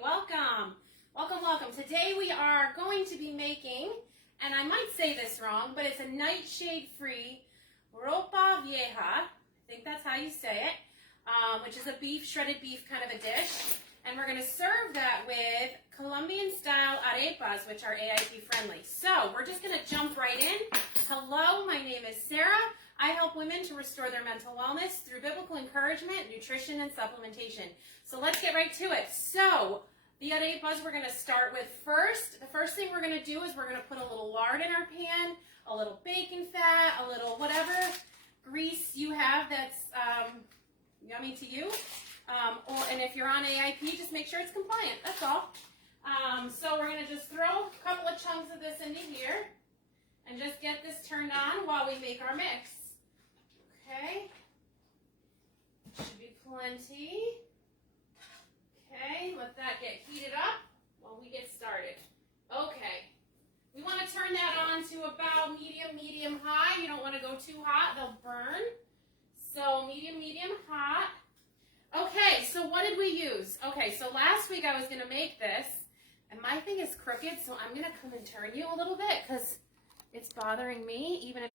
welcome. Welcome. Today we are going to be making, and I might say this wrong, but it's a nightshade free Ropa Vieja, I think that's how you say it, which is a shredded beef kind of a dish. And we're going to serve that with Columbian style Arepas, which are AIP friendly. So we're just going to jump right in. Hello, my name is Sarah. I help women to restore their mental wellness through biblical encouragement, nutrition, and supplementation. So let's get right to it. So the arepas we're going to start with first. The first thing we're going to do is we're going to put a little lard in our pan, a little bacon fat, a little whatever grease you have that's yummy to you. And if you're on AIP, just make sure it's compliant. That's all. So we're going to just throw a couple of chunks of this into here and just get this turned on while we make our mix. Okay. Should be plenty. Okay, let that get heated up while we get started. Okay. We want to turn that on to about medium high. You don't want to go too hot. They'll burn. So medium hot. Okay, so what did we use? Okay, so last week I was going to make this, and my thing is crooked, so I'm going to come and turn you a little bit because it's bothering me, even if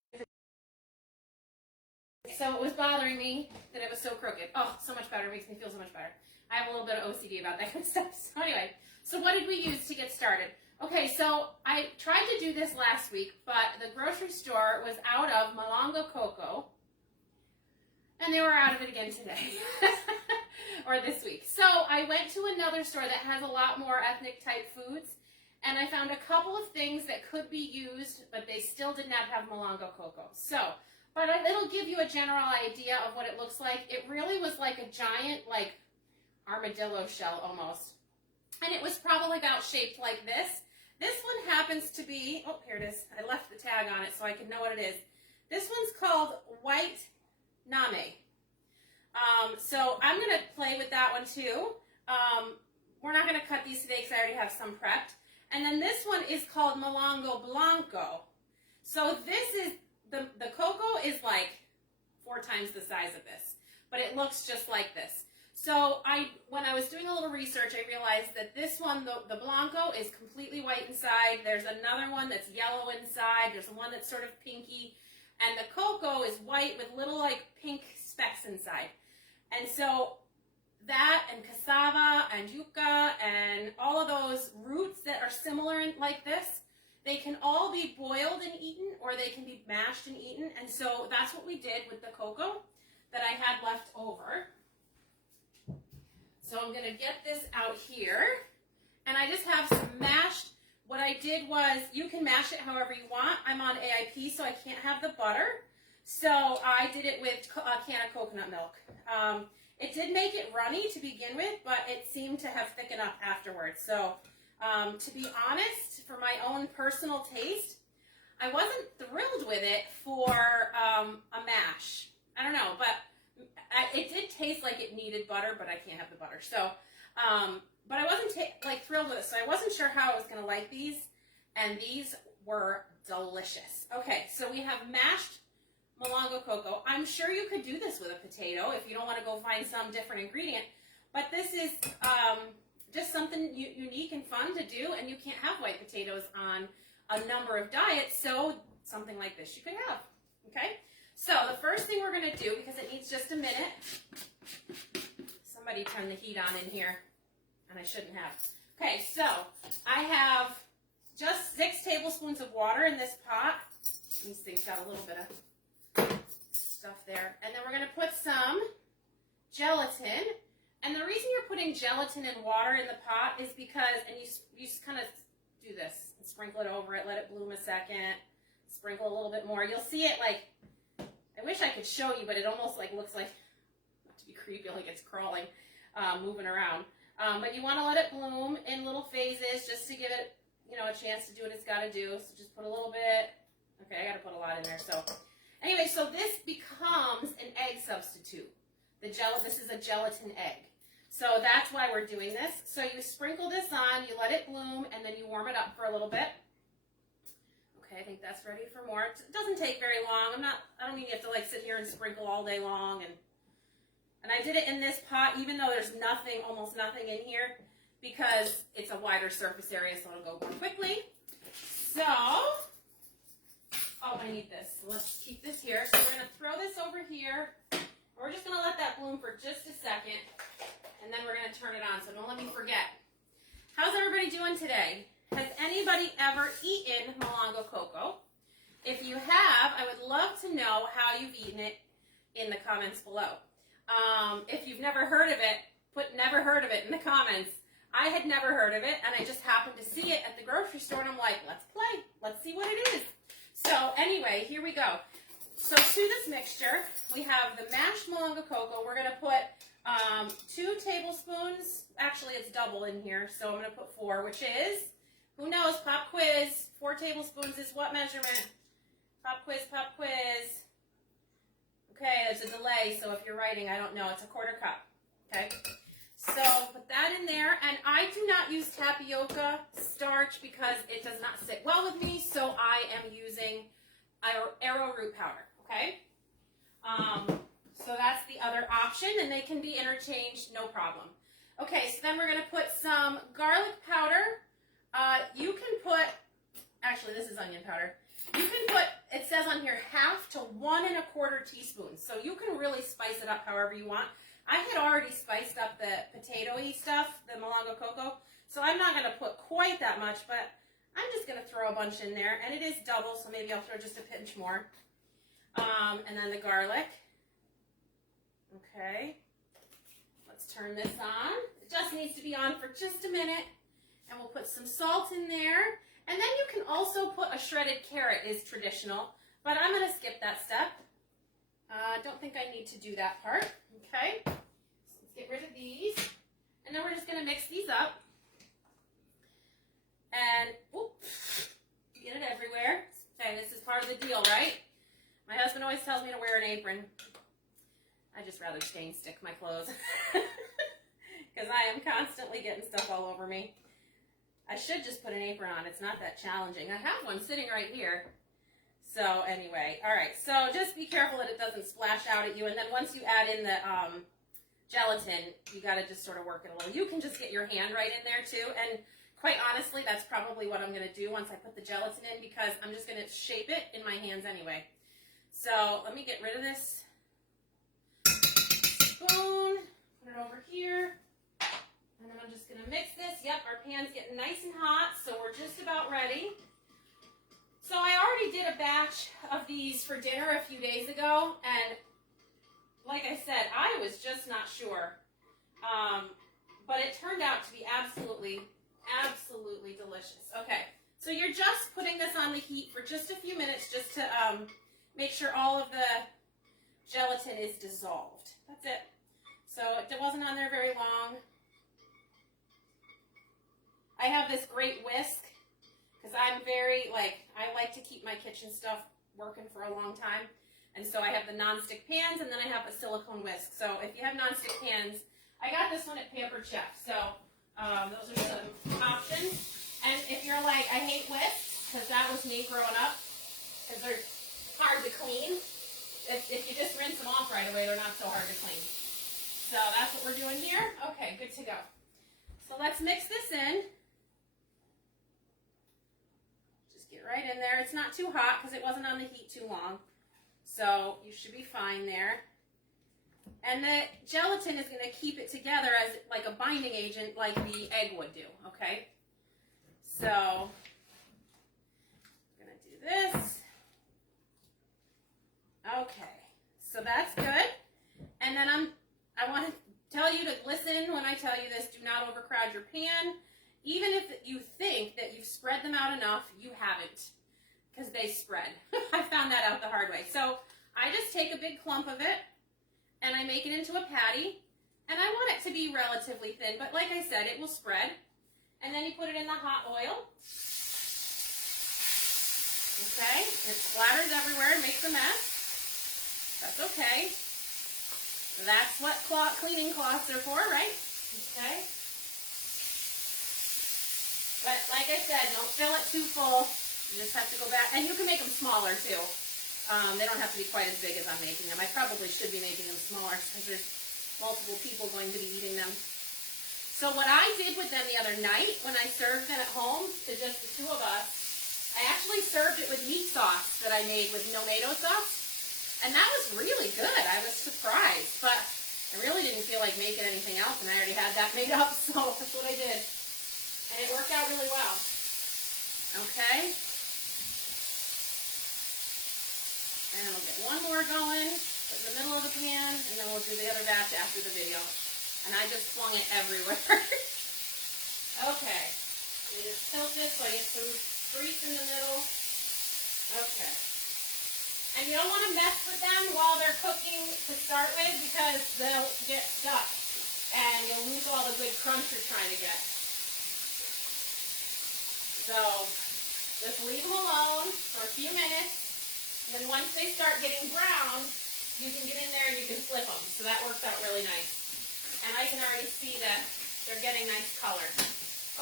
so it was bothering me that it was so crooked. Oh, so much better. It makes me feel so much better. I have a little bit of OCD about that kind of stuff. So anyway, so what did we use to get started? Okay, so I tried to do this last week, but the grocery store was out of Malongo cocoa, and they were out of it again today, or this week. So I went to another store that has a lot more ethnic type foods, and I found a couple of things that could be used, but they still did not have Malongo cocoa. So, but it'll give you a general idea of what it looks like. It really was like a giant, like, armadillo shell almost. And it was probably about shaped like this. This one happens to be, oh, here it is. I left the tag on it so I can know what it is. This one's called white name. So I'm going to play with that one too. We're not going to cut these today because I already have some prepped. And then this one is called Malongo Blanco. So this is, the cocoa is like 4 times the size of this, but it looks just like this. So when I was doing a little research, I realized that this one, the Blanco, is completely white inside. There's another one that's yellow inside. There's one that's sort of pinky. And the cocoa is white with little like pink specks inside. And so that and cassava and yuca and all of those roots that are similar like this, they can all be boiled and eaten, or they can be mashed and eaten. And so that's what we did with the cocoa that I had left over. So I'm going to get this out here, and I just have some mashed. What I did was, you can mash it however you want. I'm on AIP, so I can't have the butter. So I did it with a can of coconut milk. It did make it runny to begin with, but it seemed to have thickened up afterwards. So to be honest, for my own personal taste, I wasn't thrilled with it for a mash. I don't know, but it did taste like it needed butter, but I can't have the butter. So, but I wasn't thrilled with it, so I wasn't sure how I was going to like these, and these were delicious. Okay, so we have mashed Malongo cocoa. I'm sure you could do this with a potato if you don't want to go find some different ingredient, but this is just something unique and fun to do, and you can't have white potatoes on a number of diets, so something like this you could have, okay? So the first thing we're going to do, because it needs just a minute, somebody turn the heat on in here, and I shouldn't have. Okay, so I have just 6 tablespoons of water in this pot. These things got a little bit of stuff there. And then we're going to put some gelatin. And the reason you're putting gelatin and water in the pot is because, and you just kind of do this, and sprinkle it over it, let it bloom a second, sprinkle a little bit more. You'll see it like, I wish I could show you, but it almost like looks like, not to be creepy, like it's crawling, moving around. But you want to let it bloom in little phases just to give it, a chance to do what it's got to do. So just put a little bit. Okay, I got to put a lot in there. So anyway, so this becomes an egg substitute. This is a gelatin egg. So that's why we're doing this. So you sprinkle this on, you let it bloom, and then you warm it up for a little bit. Okay, I think that's ready for more. It doesn't take very long. I don't mean you have to like sit here and sprinkle all day long. And I did it in this pot, even though there's nothing, almost nothing in here, because it's a wider surface area, so it'll go more quickly. So, oh, I need this. So let's keep this here. So we're going to throw this over here. We're just going to let that bloom for just a second, and then we're going to turn it on, so don't let me forget. How's everybody doing today? Has anybody ever eaten Malongo cocoa? If you have, I would love to know how you've eaten it in the comments below. If you've never heard of it, put never heard of it in the comments. I had never heard of it, and I just happened to see it at the grocery store, and I'm like, let's play. Let's see what it is. So anyway, here we go. So to this mixture, we have the mashed Malongo cocoa. We're going to put 2 tablespoons. Actually, it's double in here, so I'm going to put 4, which is, who knows, pop quiz. 4 tablespoons is what measurement? Pop quiz, pop quiz. Okay, there's a delay, so if you're writing, I don't know. It's a 1/4 cup, okay? So put that in there, and I do not use tapioca starch because it does not sit well with me, so I am using arrowroot powder, okay? So that's the other option, and they can be interchanged, no problem. Okay, so then we're going to put some garlic powder. You can put, actually this is onion powder. You can put, it says on here, 1/2 to 1 1/4 teaspoons. So you can really spice it up however you want. I had already spiced up the potato-y stuff, the Malongo cocoa, so I'm not going to put quite that much, but I'm just going to throw a bunch in there, and it is double, so maybe I'll throw just a pinch more. And then the garlic. Okay. Let's turn this on. It just needs to be on for just a minute, and we'll put some salt in there. And then you can also put a shredded carrot, is traditional, but I'm going to skip that step. Don't think I need to do that part. Okay, so let's get rid of these. And then we're just going to mix these up. And, oops, get it everywhere. Okay, this is part of the deal, right? My husband always tells me to wear an apron. I just rather stain stick my clothes. Because I am constantly getting stuff all over me. I should just put an apron on. It's not that challenging. I have one sitting right here. So anyway, all right. So just be careful that it doesn't splash out at you. And then once you add in the gelatin, you got to just sort of work it a little. You can just get your hand right in there too. And quite honestly, that's probably what I'm going to do once I put the gelatin in, because I'm just going to shape it in my hands anyway. So let me get rid of this spoon. Put it over here. And then I'm just going to mix this. Yep, our pan's getting nice and hot, so we're just about ready. So I already did a batch of these for dinner a few days ago, and like I said, I was just not sure. But it turned out to be absolutely, absolutely delicious. Okay, so you're just putting this on the heat for just a few minutes just to make sure all of the gelatin is dissolved. That's it. So it wasn't on there very long. I have this great whisk because I'm very, I like to keep my kitchen stuff working for a long time. And so I have the non-stick pans, and then I have a silicone whisk. So if you have non-stick pans, I got this one at Pampered Chef. So those are some options. And if you're like, I hate whisks, because that was me growing up, because they're hard to clean. If you just rinse them off right away, they're not so hard to clean. So that's what we're doing here. Okay, good to go. So let's mix this in. Just get right in there. It's not too hot because it wasn't on the heat too long. So you should be fine there. And the gelatin is going to keep it together as like a binding agent like the egg would do, okay? So I'm going to do this. Okay, so that's good. And then I want to tell you to listen when I tell you this. Do not overcrowd your pan. Even if you think that you've spread them out enough, you haven't, because they spread. I found that out the hard way. So I just take a big clump of it, and I make it into a patty, and I want it to be relatively thin, but like I said, it will spread. And then you put it in the hot oil. Okay, it splatters everywhere and makes a mess. That's okay. That's what cleaning cloths are for, right? Okay. But like I said, don't fill it too full. You just have to go back. And you can make them smaller too. They don't have to be quite as big as I'm making them. I probably should be making them smaller because there's multiple people going to be eating them. So what I did with them the other night when I served them at home to just the two of us, I actually served it with meat sauce that I made with tomato sauce. And that was really good. I was surprised. But I really didn't feel like making anything else, and I already had that made up, so that's what I did. And it worked out really well. Okay. And we'll get one more going, put in the middle of the pan, and then we'll do the other batch after the video. And I just flung it everywhere. Okay. You just tilt this so you get some grease in the middle. Okay. And you don't want to mess with them while they're cooking to start with because they'll get stuck and you'll lose all the good crunch you're trying to get. So just leave them alone for a few minutes. And then once they start getting brown, you can get in there and you can flip them. So that works out really nice. And I can already see that they're getting nice color.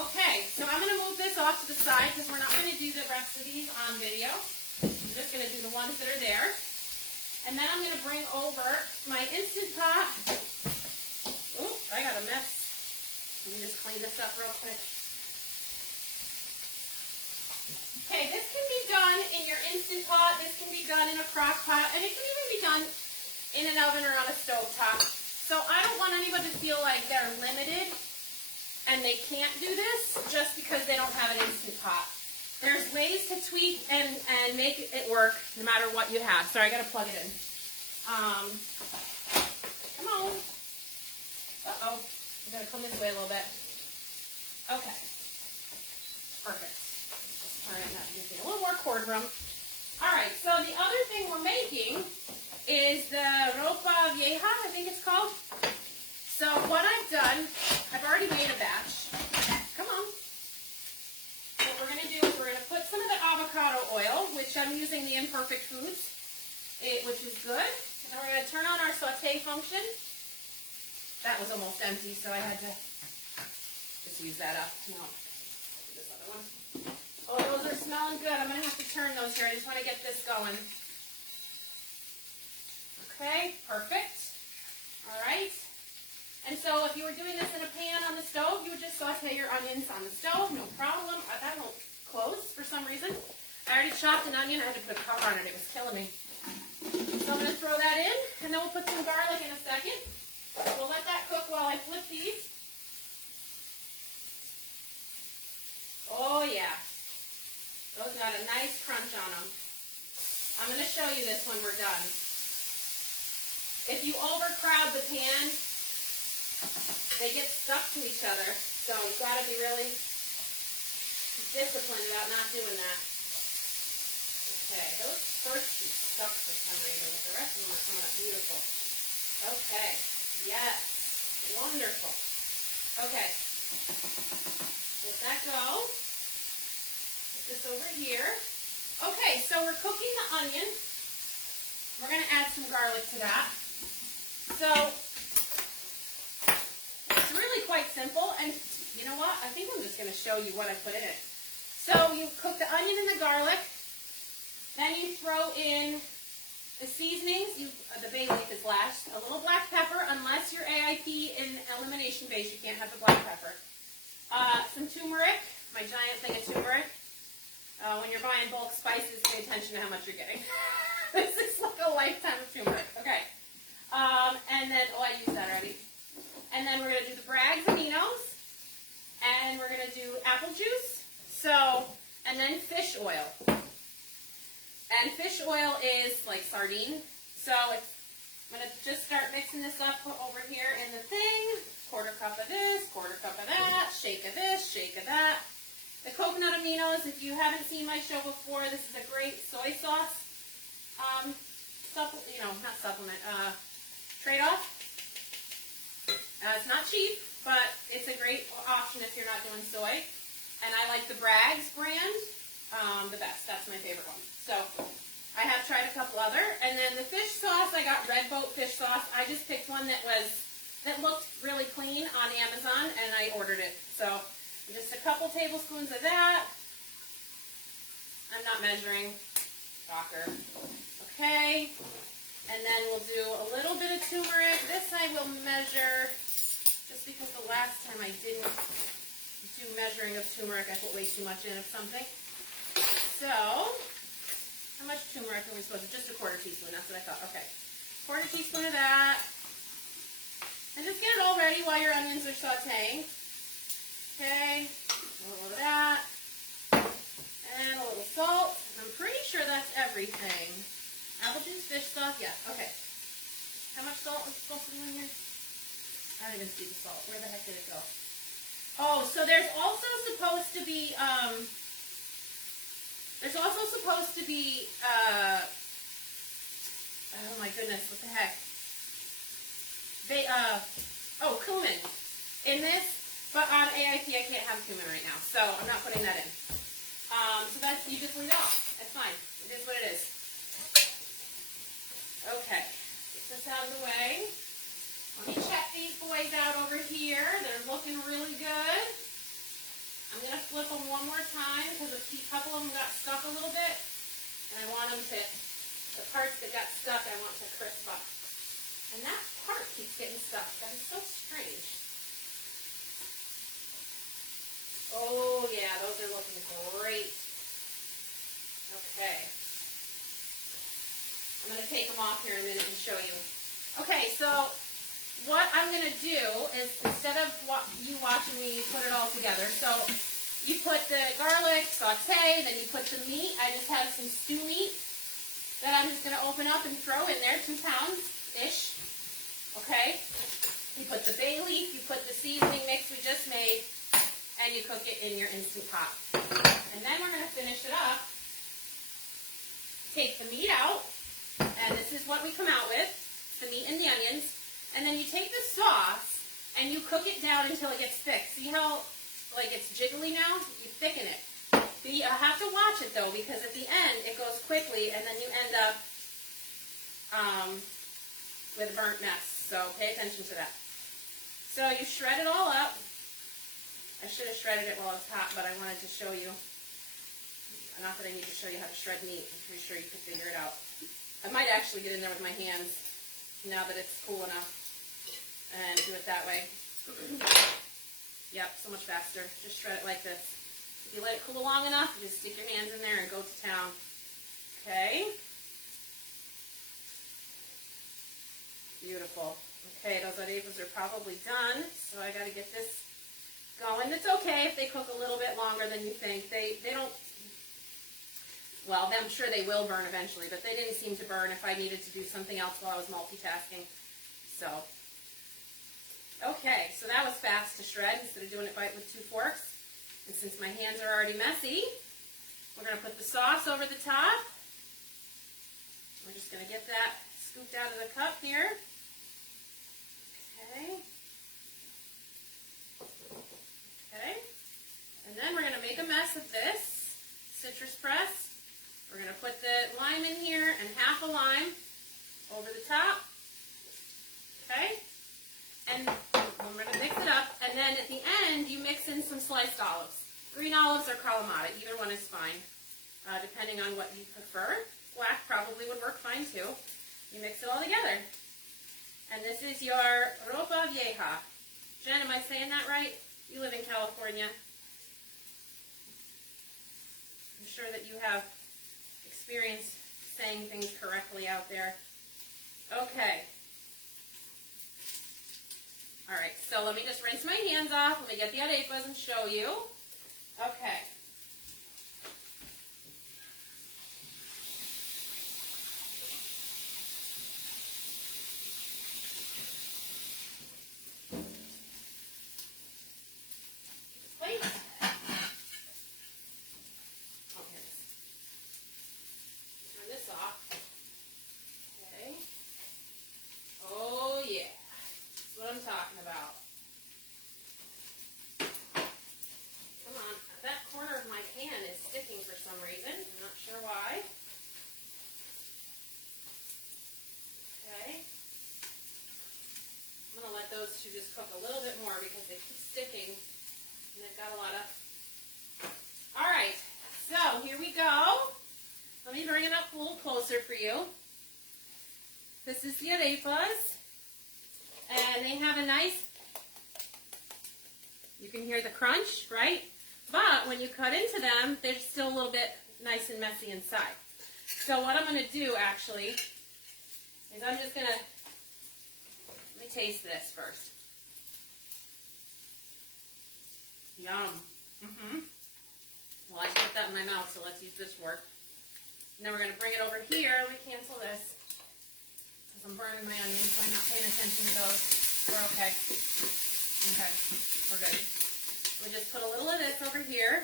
Okay, so I'm going to move this off to the side because we're not going to do the rest of these on video. I'm just going to do the ones that are there. And then I'm going to bring over my Instant Pot. Ooh, I got a mess. Let me just clean this up real quick. Okay, this can be done in your Instant Pot. This can be done in a crock pot. And it can even be done in an oven or on a stove top. So I don't want anybody to feel like they're limited and they can't do this just because they don't have an Instant Pot. There's ways to tweak and make it work no matter what you have. Sorry, I got to plug it in. Come on. Uh-oh. I'm going to come this way a little bit. Okay. Perfect. All right, now you can get a little more cord room. All right, so the other thing we're making is the Ropa Vieja, I think it's called. So what I've done, I've already made a batch. Come on. What we're going to do is we're going to put some of the avocado oil, which I'm using the Imperfect Foods, which is good. And we're going to turn on our saute function. That was almost empty, so I had to just use that up. No, this other one. Oh, those are smelling good. I'm going to have to turn those here. I just want to get this going. Okay, perfect. All right. And so if you were doing this in a pan on the stove, you would just saute your onions on the stove, no problem. That won't close for some reason. I already chopped an onion. I had to put a cover on it. It was killing me. So I'm going to throw that in, and then we'll put some garlic in a second. We'll let that cook while I flip these. Oh, yeah. Those got a nice crunch on them. I'm going to show you this when we're done. If you overcrowd the pan, they get stuck to each other, so you've got to be really disciplined about not doing that. Okay, those first two stuck for some reason, but the rest of them are coming up beautiful. Okay, yes, wonderful. Okay, let that go. Put this over here. Okay, so we're cooking the onion. We're going to add some garlic to that. So it's really quite simple, and you know what? I think I'm just going to show you what I put in it. So you cook the onion and the garlic, then you throw in the seasonings. The bay leaf is last. A little black pepper, unless you're AIP in elimination base, you can't have the black pepper. Some turmeric, my giant thing of turmeric. When you're buying bulk spices, pay attention to how much you're getting. This is like a lifetime of turmeric. Okay. And then, oh, I used that already. And then we're going to do the Bragg's aminos. And we're going to do apple juice. So, and then fish oil. And fish oil is like sardine. So I'm going to just start mixing this up over here in the thing. Quarter cup of this, quarter cup of that, shake of this, shake of that. The coconut aminos, if you haven't seen my show before, this is a great soy sauce trade-off. It's not cheap, but it's a great option if you're not doing soy. And I like the Bragg's brand the best. That's my favorite one. So I have tried a couple other. And then the fish sauce, I got Red Boat fish sauce. I just picked one that looked really clean on Amazon, and I ordered it. So just a couple tablespoons of that. I'm not measuring. Shocker. Okay. And then we'll do a little bit of turmeric. This I will measure just because the last time I didn't do measuring of turmeric, I put way too much in of something. So, how much turmeric are we supposed to? Just a quarter teaspoon, that's what I thought. Okay, quarter teaspoon of that. And just get it all ready while your onions are sauteing. Okay, a little of that. And a little salt. I'm pretty sure that's everything. Apple juice, fish sauce, yeah, okay. How much salt is supposed to be in here? I don't even see the salt. Where the heck did it go? Oh, so there's also supposed to be, oh my goodness, what the heck? Cumin in this, but on AIP I can't have cumin right now, so I'm not putting that in. So that's, you just leave it off. That's fine. It is what it is. Okay, get this out of the way. Let me check these boys out over here. They're looking really good. I'm going to flip them one more time because a couple of them got stuck a little bit. And I want them to, the parts that got stuck, I want to crisp up. And that part keeps getting stuck. That is so strange. Oh yeah, those are looking great. Okay. I'm going to take them off here in a minute and show you. Okay, so what I'm going to do is, instead of you watching me put it all together, so you put the garlic, saute, then you put the meat. I just have some stew meat that I'm just going to open up and throw in there, 2 pounds-ish. Okay? You put the bay leaf, you put the seasoning mix we just made, and you cook it in your Instant Pot. And then we're going to finish it up. Take the meat out, and this is what we come out with, the meat and the onions. And then you take the sauce, and you cook it down until it gets thick. See how, like, it's jiggly now? You thicken it. But you have to watch it, though, because at the end, it goes quickly, and then you end up with a burnt mess. So pay attention to that. So you shred it all up. I should have shredded it while it was hot, but I wanted to show you. Not that I need to show you how to shred meat. I'm pretty sure you could figure it out. I might actually get in there with my hands now that it's cool enough and do it that way. Yep, so much faster. Just shred it like this. If you let it cool long enough, you just stick your hands in there and go to town. Okay. Beautiful. Okay, those arepas are probably done, so I got to get this going. It's okay if they cook a little bit longer than you think. They don't, well, I'm sure they will burn eventually, but they didn't seem to burn if I needed to do something else while I was multitasking. So, okay, so that was fast to shred instead of doing it with 2 forks. And since my hands are already messy, we're going to put the sauce over the top. We're just going to get that scooped out of the cup here. Okay. Okay. And then we're going to make a mess of this citrus press. We're going to put the lime in here and half a lime over the top. Okay. And we're going to mix it up. And then at the end, you mix in some sliced olives. Green olives or Kalamata. Either one is fine, depending on what you prefer. Black probably would work fine too. You mix it all together. And this is your Ropa Vieja. Jen, am I saying that right? You live in California. I'm sure that you have experience saying things correctly out there. Okay. Alright, so let me just rinse my hands off. Let me get the arepas and show you. Okay. To just cook a little bit more because they keep sticking and they've got a lot of... Alright, so here we go. Let me bring it up a little closer for you. This is the arepas, and they have a nice You can hear the crunch, right? But when you cut into them, they're still a little bit nice and messy inside. So what I'm going to do, actually, is I'm just going to, let me taste this first. Yum. Well, I just put that in my mouth, so let's use this fork. And then we're going to bring it over here. Let me cancel this. Because I'm burning my onions, so I'm not paying attention to those. We're okay. Okay, we're good. We just put a little of this over here.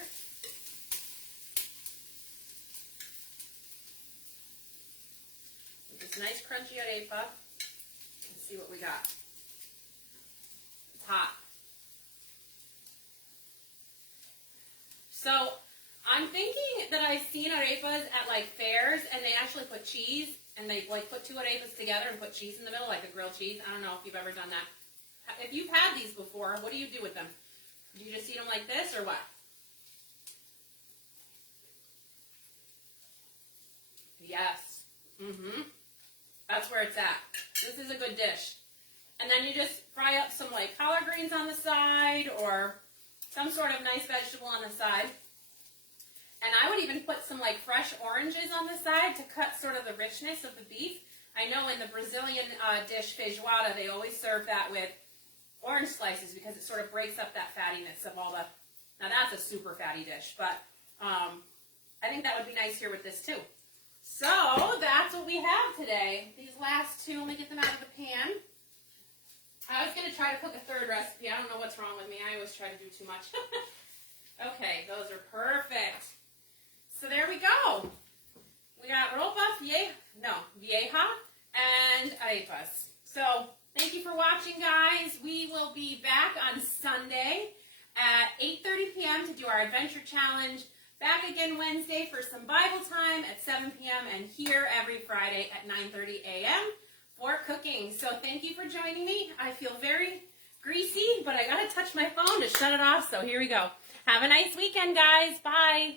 With this nice crunchy arepa. Let's see what we got. It's hot. So, I'm thinking that I've seen arepas at like fairs, and they actually put cheese, and they like put two arepas together and put cheese in the middle, like a grilled cheese. I don't know if you've ever done that. If you've had these before, what do you do with them? Do you just eat them like this, or what? Yes. That's where it's at. This is a good dish. And then you just fry up some like collard greens on the side, or some sort of nice vegetable on the side. And I would even put some like fresh oranges on the side to cut sort of the richness of the beef. I know in the Brazilian dish feijoada, they always serve that with orange slices because it sort of breaks up that fattiness of all the... Now that's a super fatty dish, but I think that would be nice here with this too. So that's what we have today. These last two, let me get them out of the pan. I was going to try to cook a third recipe. I don't know what's wrong with me. I always try to do too much. Okay, those are perfect. So there we go. We got Ropa, Vieja, and Arepas. So thank you for watching, guys. We will be back on Sunday at 8:30 p.m. to do our adventure challenge. Back again Wednesday for some Bible time at 7 p.m. and here every Friday at 9:30 a.m. for cooking. So thank you for joining me. I feel very greasy, but I gotta touch my phone to shut it off. So here we go. Have a nice weekend, guys. Bye.